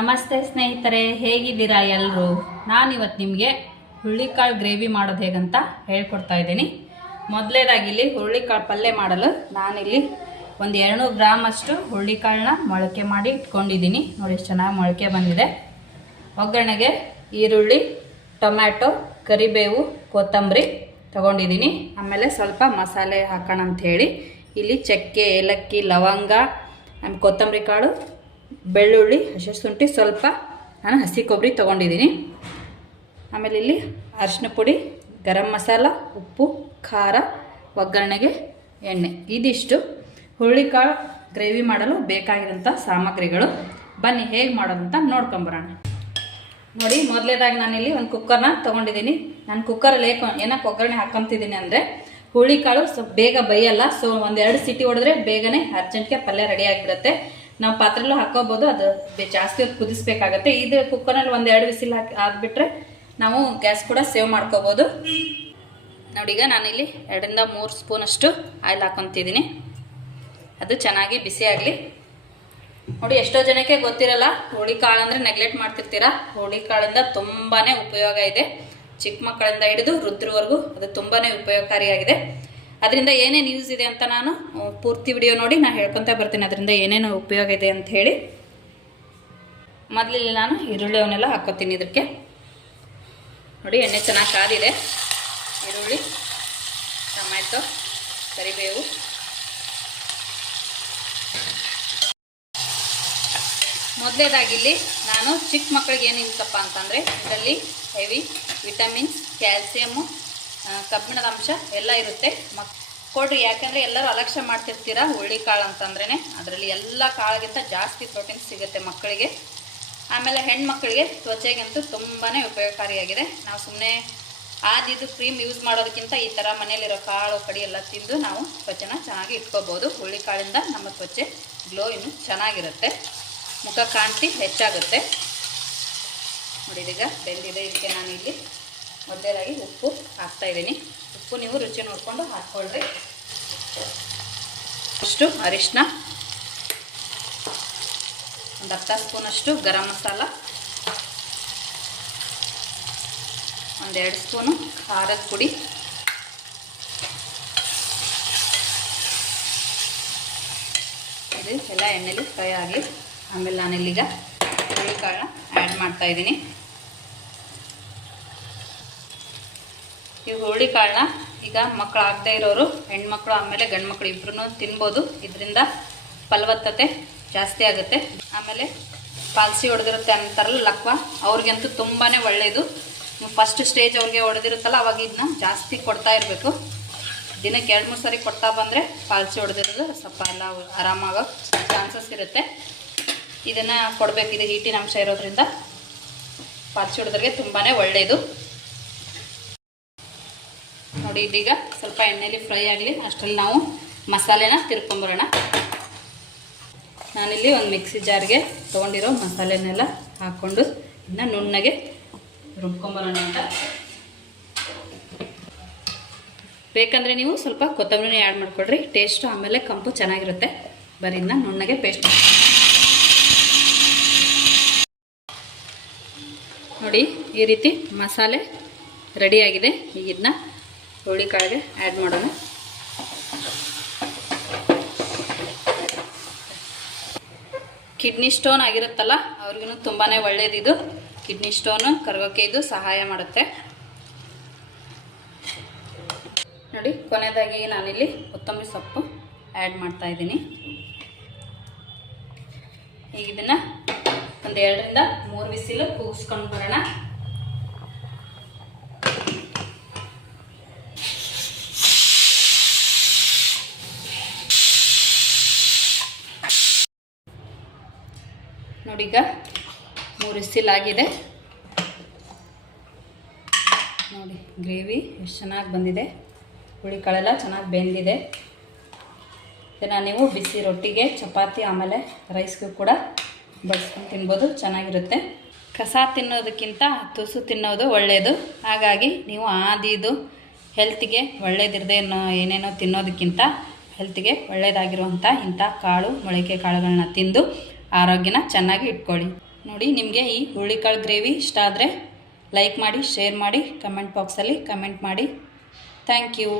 ನಮಸ್ತೆ ಸ್ನೇಹಿತರೆ, ಹೇಗಿದ್ದೀರಾ ಎಲ್ಲರೂ ನಾನಿವತ್ತು ನಿಮಗೆ ಹುರುಳಿಕಾಳು ಗ್ರೇವಿ ಮಾಡೋದು ಹೇಗಂತ ಹೇಳ್ಕೊಡ್ತಾ ಇದ್ದೀನಿ. ಮೊದಲೇದಾಗಿ ಇಲ್ಲಿ ಹುರುಳಿಕಾಳು ಪಲ್ಯ ಮಾಡಲು ನಾನಿಲ್ಲಿ ಒಂದು ಎರಡು ಗ್ರಾಮ್ ಅಷ್ಟು ಹುರುಳಿಕಾಳನ್ನ ಮೊಳಕೆ ಮಾಡಿ ಇಟ್ಕೊಂಡಿದ್ದೀನಿ. ನೋಡಿ ಎಷ್ಟು ಚೆನ್ನಾಗಿ ಮೊಳಕೆ ಬಂದಿದೆ. ಒಗ್ಗರಣೆಗೆ ಈರುಳ್ಳಿ, ಟೊಮ್ಯಾಟೊ, ಕರಿಬೇವು, ಕೊತ್ತಂಬರಿ ತಗೊಂಡಿದ್ದೀನಿ. ಆಮೇಲೆ ಸ್ವಲ್ಪ ಮಸಾಲೆ ಹಾಕೋಣ ಅಂತ ಹೇಳಿ. ಇಲ್ಲಿ ಚಕ್ಕೆ, ಏಲಕ್ಕಿ, ಲವಂಗ, ಆಮೇಲೆ ಕೊತ್ತಂಬರಿ ಕಾಳು ಬೆಳ್ಳುಳ್ಳಿ ಹಸಿ ಶುಂಠಿ, ಸ್ವಲ್ಪ, ನಾನು ಹಸಿ ಕೊಬ್ಬರಿ ತೊಗೊಂಡಿದ್ದೀನಿ. ಆಮೇಲೆ ಇಲ್ಲಿ ಅರಿಶಿನ ಪುಡಿ, ಗರಂ ಮಸಾಲ, ಉಪ್ಪು, ಖಾರ, ಒಗ್ಗರಣೆಗೆ ಎಣ್ಣೆ. ಇದಿಷ್ಟು ಹುರುಳಿಕಾಳು ಗ್ರೇವಿ ಮಾಡಲು ಬೇಕಾಗಿರೋಂಥ ಸಾಮಗ್ರಿಗಳು. ಬನ್ನಿ, ಹೇಗೆ ಮಾಡೋದಂತ ನೋಡ್ಕೊಂಬರೋಣ ನೋಡಿ, ಮೊದಲೇದಾಗಿ ನಾನಿಲ್ಲಿ ಒಂದು ಕುಕ್ಕರ್ನ ತೊಗೊಂಡಿದ್ದೀನಿ. ನಾನು ಕುಕ್ಕರಲ್ಲಿ ಏಕ ಏನಕ್ಕೆ ಒಗ್ಗರಣೆ ಹಾಕೊಂತಿದ್ದೀನಿ ಅಂದರೆ ಹುಳಿಕಾಳು ಸ್ವಲ್ಪ ಬೇಗ ಬೈಯಲ್ಲ. ಸೊ ಒಂದೆರಡು ಸಿಟಿ ಹೊಡೆದ್ರೆ ಬೇಗನೆ ಅರ್ಜೆಂಟ್ಗೆ ಪಲ್ಯ ರೆಡಿ ಆಗಿಬಿಡುತ್ತೆ ನಾವು ಪಾತ್ರೆಲ್ಲೂ ಹಾಕೋಬೋದು, ಅದು ಜಾಸ್ತಿ ಹೊತ್ತು ಕುದಿಸ್ಬೇಕಾಗತ್ತೆ. ಇದು ಕುಕ್ಕರ್ನಲ್ಲಿ ಒಂದೆರಡು ವಿಸಿಲ್ ಹಾಕಿ ಹಾಕ್ಬಿಟ್ರೆ ನಾವು ಗ್ಯಾಸ್ ಕೂಡ ಸೇವ್ ಮಾಡ್ಕೋಬೋದು. ನೋಡೀಗ ನಾನಿಲ್ಲಿ ಎರಡರಿಂದ ಮೂರು ಸ್ಪೂನಷ್ಟು ಆಯಿಲ್ ಹಾಕೊತಿದ್ದೀನಿ. ಅದು ಚೆನ್ನಾಗಿ ಬಿಸಿ ಆಗಲಿ. ನೋಡಿ, ಎಷ್ಟೋ ಜನಕ್ಕೆ ಗೊತ್ತಿರಲ್ಲ, ಹೋಳಿ ಕಾಳು ಅಂದರೆ ನೆಗ್ಲೆಕ್ಟ್ ಮಾಡ್ತಿರ್ತೀರಾ? ಹೋಳಿ ಕಾಳಿಂದ ತುಂಬಾ ಉಪಯೋಗ ಇದೆ. ಚಿಕ್ಕ ಮಕ್ಕಳಿಂದ ಹಿಡಿದು ವೃದ್ಧರವರೆಗೂ ಅದು ತುಂಬಾ ಉಪಯೋಗಕಾರಿಯಾಗಿದೆ. ಅದರಿಂದ ಏನೇನು ಯೂಸ್ ಇದೆ ಅಂತ ನಾನು ಪೂರ್ತಿ ವಿಡಿಯೋ ನೋಡಿ ನಾನು ಹೇಳ್ಕೊತಾ ಬರ್ತೀನಿ. ಅದರಿಂದ ಏನೇನು ಉಪಯೋಗ ಇದೆ ಅಂತ ಹೇಳಿ. ಮೊದಲಿಲ್ಲಿ ನಾನು ಈರುಳ್ಳಿ ಅವನ್ನೆಲ್ಲ ಹಾಕೋತೀನಿ ಇದಕ್ಕೆ ನೋಡಿ, ಎಣ್ಣೆ ಚೆನ್ನಾಗಿ ಕಾದಿದೆ. ಈರುಳ್ಳಿ, ಟೊಮ್ಯಾಟೊ, ಕರಿಬೇವು. ಮೊದಲೇದಾಗಿ ಇಲ್ಲಿ ನಾನು ಚಿಕ್ಕ ಮಕ್ಕಳಿಗೆ ಏನು ಅಂತಂದರೆ, ಇದರಲ್ಲಿ ಹೆವಿ ವಿಟಮಿನ್ಸ್ ಕ್ಯಾಲ್ಸಿಯಮ್ಮು ಕಬ್ಬಿಣದ ಅಂಶ ಎಲ್ಲ ಇರುತ್ತೆ. ಮಕ್ ಕೊಡ್ರಿ, ಯಾಕೆಂದರೆ ಎಲ್ಲರೂ ಅಲಕ್ಷ್ಯ ಮಾಡ್ತಿರ್ತೀರ ಹುಳ್ಳಿ ಕಾಳು ಅಂತಂದ್ರೇ ಅದರಲ್ಲಿ ಎಲ್ಲ ಕಾಳಿಗಿಂತ ಜಾಸ್ತಿ ಪ್ರೋಟೀನ್ ಸಿಗುತ್ತೆ ಮಕ್ಕಳಿಗೆ. ಆಮೇಲೆ ಹೆಣ್ಮಕ್ಳಿಗೆ ತ್ವಚೆಗಂತೂ ತುಂಬಾ ಉಪಯೋಗಕಾರಿಯಾಗಿದೆ. ನಾವು ಸುಮ್ಮನೆ ಆದಿದ್ದು ಕ್ರೀಮ್ ಯೂಸ್ ಮಾಡೋದಕ್ಕಿಂತ ಈ ಥರ ಮನೆಯಲ್ಲಿರೋ ಕಾಳು, ಕಡಿ ಎಲ್ಲ ತಿಂದು ನಾವು ತ್ವಚೆನ ಚೆನ್ನಾಗಿ ಇಟ್ಕೋಬೋದು. ಹುಳ್ಳಿ ಕಾಳಿಂದ ನಮ್ಮ ತ್ವಚೆ ಗ್ಲೋ ಇನ್ನು ಚೆನ್ನಾಗಿರುತ್ತೆ. ಮುಖ ಕಾಂತಿ ಹೆಚ್ಚಾಗುತ್ತೆ. ನೋಡಿದೀಗ ಬೆಂದಿದೆ. ಇದಕ್ಕೆ ನಾನು ಇಲ್ಲಿ ಮೊದಲೇದಾಗಿ ಉಪ್ಪು ಹಾಕ್ತಾ ಇದ್ದೀನಿ. ಉಪ್ಪು ನೀವು ರುಚಿ ನೋಡಿಕೊಂಡು ಹಾಕ್ಕೊಳ್ರಿ. ಅಷ್ಟು ಅರಿಶಿನ. ಒಂದು ಅರ್ಧ ಸ್ಪೂನಷ್ಟು ಗರಂ ಮಸಾಲ. ಒಂದೆರಡು ಸ್ಪೂನು ಖಾರದ ಪುಡಿ. ಇದು ಎಲ್ಲ ಎಣ್ಣೆಲಿ ಫ್ರೈ ಆಗಲಿ ಆಮೇಲೆ ನಾನಿಲ್ಲೀಗ ಹುರುಳಿಕಾಳನ್ನ ಆ್ಯಡ್ ಮಾಡ್ತಾ ಇದ್ದೀನಿ ಹುರುಳಿ ಕಾಳನ್ನ ಈಗ ಮಕ್ಕಳು ಆಗದೇ ಇರೋರು, ಹೆಣ್ಮಕ್ಳು ಆಮೇಲೆ ಗಂಡ್ಮಕ್ಳು ಇಬ್ರು ತಿನ್ಬೋದು. ಇದರಿಂದ ಫಲವತ್ತತೆ ಜಾಸ್ತಿ ಆಗುತ್ತೆ. ಆಮೇಲೆ ಪಾಲ್ಸಿ ಹೊಡೆದಿರುತ್ತೆ ಅಂತಾರಲ್ಲ ಲಕ್ವ, ಅವ್ರಿಗಂತೂ ತುಂಬಾ ಒಳ್ಳೆಯದು ಫಸ್ಟ್ ಸ್ಟೇಜ್ ಅವ್ರಿಗೆ ಹೊಡೆದಿರುತ್ತಲ್ಲ, ಅವಾಗ ಇದನ್ನ ಜಾಸ್ತಿ ಕೊಡ್ತಾ ಇರಬೇಕು. ದಿನಕ್ಕೆ ಎರಡು ಮೂರು ಸರಿ ಕೊಡ್ತಾ ಬಂದರೆ ಪಾಲ್ಸಿ ಹೊಡೆದಿರೋದು ಸ್ವಲ್ಪ ಎಲ್ಲ ಆರಾಮಾಗೋ ಚಾನ್ಸಸ್ ಇರುತ್ತೆ. ಇದನ್ನು ಕೊಡಬೇಕು, ಇದು ಹೀಟಿನ ಅಂಶ ಇರೋದ್ರಿಂದ ಪಾಲ್ಸಿ ಹೊಡೆದ್ರಿಗೆ ತುಂಬಾ ಒಳ್ಳೆಯದು ನೋಡಿ, ಇದೀಗ ಸ್ವಲ್ಪ ಎಣ್ಣೆಯಲ್ಲಿ ಫ್ರೈ ಆಗಲಿ, ಅಷ್ಟರಲ್ಲಿ ನಾವು ಮಸಾಲೆನ ತಿರ್ಕೊಂಬರೋಣ. ನಾನಿಲ್ಲಿ ಒಂದು ಮಿಕ್ಸಿ ಜಾರ್ಗೆ ತೊಗೊಂಡಿರೋ ಮಸಾಲೆನೆಲ್ಲ ಹಾಕ್ಕೊಂಡು ಇನ್ನು ನುಣ್ಣಗೆ ರುಬ್ಕೊಂಬರೋಣ ಅಂತ. ಬೇಕಂದರೆ ನೀವು ಸ್ವಲ್ಪ ಕೊತ್ತಂಬರಿನ ಆ್ಯಡ್ ಮಾಡಿಕೊಡ್ರಿ ಟೇಸ್ಟು ಆಮೇಲೆ ಕಂಪು ಚೆನ್ನಾಗಿರುತ್ತೆ. ಬರೀ ಇದನ್ನ ನುಣ್ಣಗೆ ಪೇಸ್ಟ್ ನೋಡಿ, ಈ ರೀತಿ ಮಸಾಲೆ ರೆಡಿಯಾಗಿದೆ ಈಗ ಇದನ್ನ ಹುರುಳಿಕಾಳಿಗೆ ಆ್ಯಡ್ ಮಾಡೋಣ. ಕಿಡ್ನಿ ಸ್ಟೋನ್ ಆಗಿರುತ್ತಲ್ಲ, ಅವ್ರಿಗೂ ತುಂಬಾ ಒಳ್ಳೆಯದಿದು ಕಿಡ್ನಿ ಸ್ಟೋನು ಕರಗೋಕೆ ಇದು ಸಹಾಯ ಮಾಡುತ್ತೆ. ನೋಡಿ ಕೊನೆಯದಾಗಿ ನಾನಿಲ್ಲಿ ಕೊತ್ತಂಬರಿ ಸೊಪ್ಪು ಆ್ಯಡ್ ಮಾಡ್ತಾ ಇದ್ದೀನಿ. ಈಗ ಇದನ್ನು ಒಂದು ಎರಡರಿಂದ ಮೂರು ಬಿಸಿಲು ಕೂಗಿಸ್ಕೊಂಡು ಬರೋಣ. ಈಗ ಮೂರು ವಿಸಿಲ್ ಆಗಿದೆ. ನೋಡಿ ಗ್ರೇವಿ ಎಷ್ಟು ಚೆನ್ನಾಗಿ ಬಂದಿದೆ. ಹುಳಿಕಾಳೆಲ್ಲ ಚೆನ್ನಾಗಿ ಬೆಂದಿದೆ. ಇದನ್ನು ನೀವು ಬಿಸಿ ರೊಟ್ಟಿಗೆ, ಚಪಾತಿ, ಆಮೇಲೆ ರೈಸ್ಗೂ ಕೂಡ ಬಡಿಸ್ಕೊಂಡು ತಿನ್ಬೋದು, ಚೆನ್ನಾಗಿರುತ್ತೆ. ಕಸ ತಿನ್ನೋದಕ್ಕಿಂತ ತುಸು ತಿನ್ನೋದು ಒಳ್ಳೆಯದು ಹಾಗಾಗಿ ನೀವು ಆದಿದು ಹೆಲ್ತಿಗೆ ಒಳ್ಳೇದಿರದೆ ಏನೇನೋ ತಿನ್ನೋದಕ್ಕಿಂತ ಹೆಲ್ತಿಗೆ ಒಳ್ಳೆಯದಾಗಿರುವಂಥ ಇಂಥ ಕಾಳು, ಮೊಳಕೆ ಕಾಳುಗಳನ್ನ ತಿಂದು ಆರೋಗ್ಯನ ಚೆನ್ನಾಗಿ ಇಟ್ಕೊಳ್ಳಿ. ನೋಡಿ, ನಿಮಗೆ ಈ ಹುರುಳಿಕಾಳು ಗ್ರೇವಿ ಇಷ್ಟ ಆದರೆ ಲೈಕ್ ಮಾಡಿ, ಶೇರ್ ಮಾಡಿ, ಕಮೆಂಟ್ ಬಾಕ್ಸಲ್ಲಿ ಕಮೆಂಟ್ ಮಾಡಿ. Thank you.